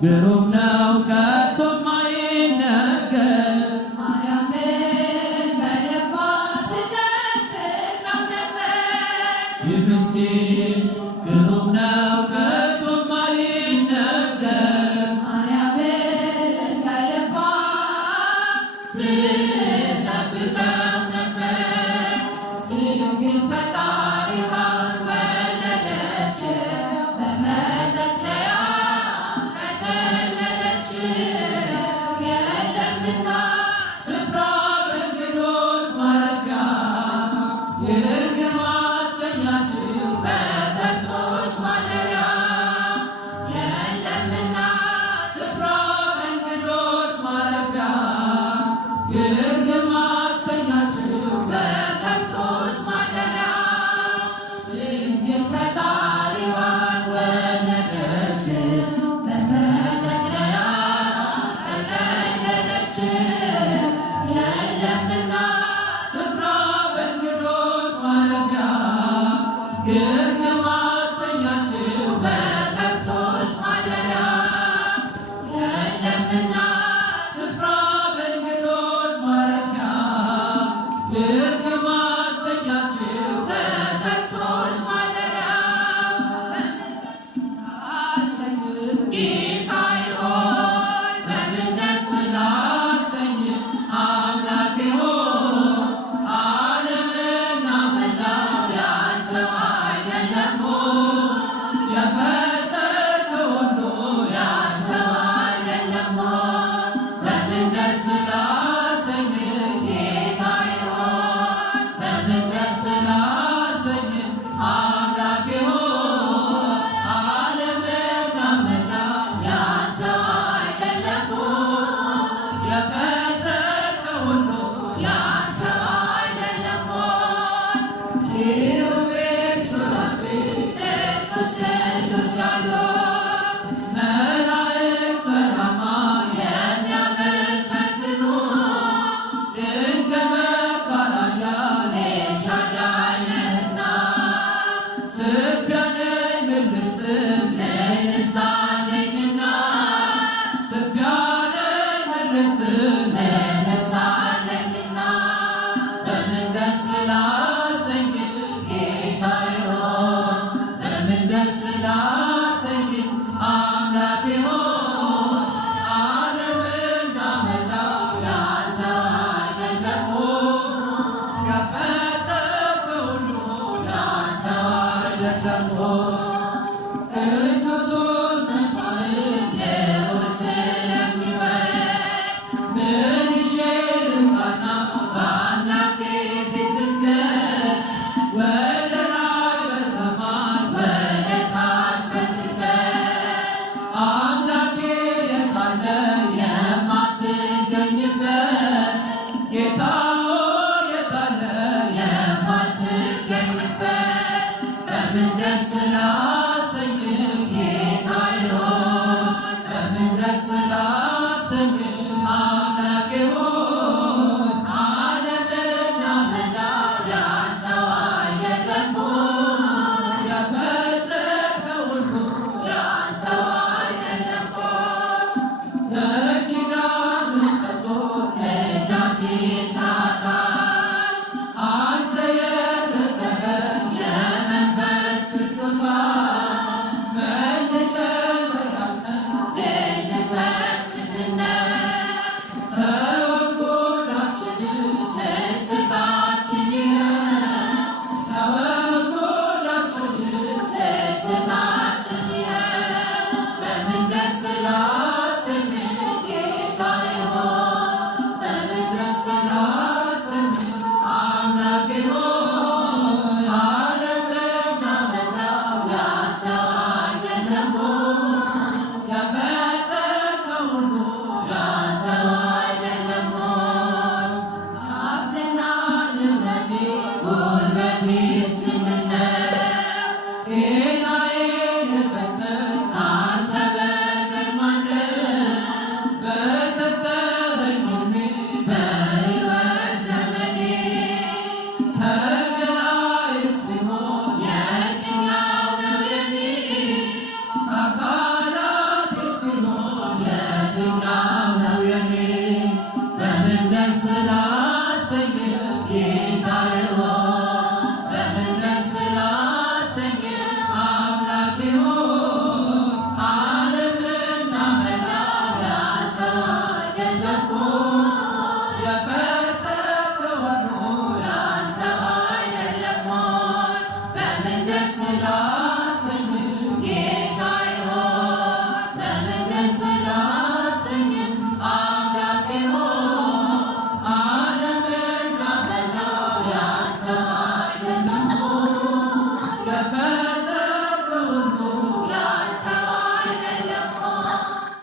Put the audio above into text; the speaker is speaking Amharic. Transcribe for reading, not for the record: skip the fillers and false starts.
ግሩም ነው ከቶ የማይነገር ማርያምን በልቧ ትጠብቀው ነበር። ይህ ምስጢር ግሩም ነው ከቶ የማይነገር ማርያምን በልቧ ትጠብቀው ነበር። ድንግል ፈጣሪዋን ወለደችው በመጠቅለያ ጠቀለለችው። የለምና ስፍራ በእንግዶች ማረፊያ የእርግብ ማሰኛችው በከብቶች ማደሪያ የለምና ስፍራ በእንግዶች ማረፊያ የእርግብ ማሰኛችው በከብቶች ማደሪያ ድንግል ፈጣሪዋን ወለደችው በመጠቅለያ ጠቀለለችው። የለምና ስፍራ በእንግዶች ማረፊያ የእርግብ ማሰኛችው በከብቶች ማደሪያ የለምና ስፍራ በእንግዶች ማረፊያ የእርግብ ማሰኛችው በከብቶች ማደሪያ አሰኝ ጌታዬ ሆይ በምን ደስ ላሰኝ አምላኬ ሆይ ዓለምና መላው ያንተው አይደለም የፈጠርከው ሁሉ ያንተው አይደለም በምን ደስ ላሰኝ ጌታዬ ሆይ በምን ደስ ላሰኝ አምላኬ ሆይ ዓለምና መላው ያንተው አይደለም የፈጠርከው ሁሉ ያንተው አይደለም ኪሩቤል ሱራፌል ቅዱስ ቅዱስ ያሉ መላእክት በራማ የሚያመሰግኑ ድንቅ መካራያን ኤልሻዳይ ነህና ትቢያ ነኝ ምን ልስጥህ ምን ልሳነኝና ትቢያ ነኝ ምን ልስጥህ ምን ልሳነኝና በምን ደስ ላሰኝ ጌታዬ ሆይ በምን ደስ ላሰኝ አምላኬ ሆይ ዓለምና መላው ያንተው አይደለም የፈጠርከው ሁሉ ያንተው አይደለም ቅዱሱን መስዋዕት ልዑል ስለሚወድ ምን ይዤ ልምጣና በአምላኬ ፊት ልስገድ ወደ ላይ በሰማይ ወደ ታች በትበት አምላኬ የት አለ የማትገኝበት ጌታ ሆይ የት አለ የማትገኝበት በምን ደስ ላሰኝ ጌታዬ ሆይ በምን ደስ ላሰኝ አምላኬ ሆይ ዓለምና መላው ያንተው አይደለም የፈጠርከው ሁሉ ያንተው አይደለም ለኪዳን መስጠቶች ቅዳሴ ሰዓታት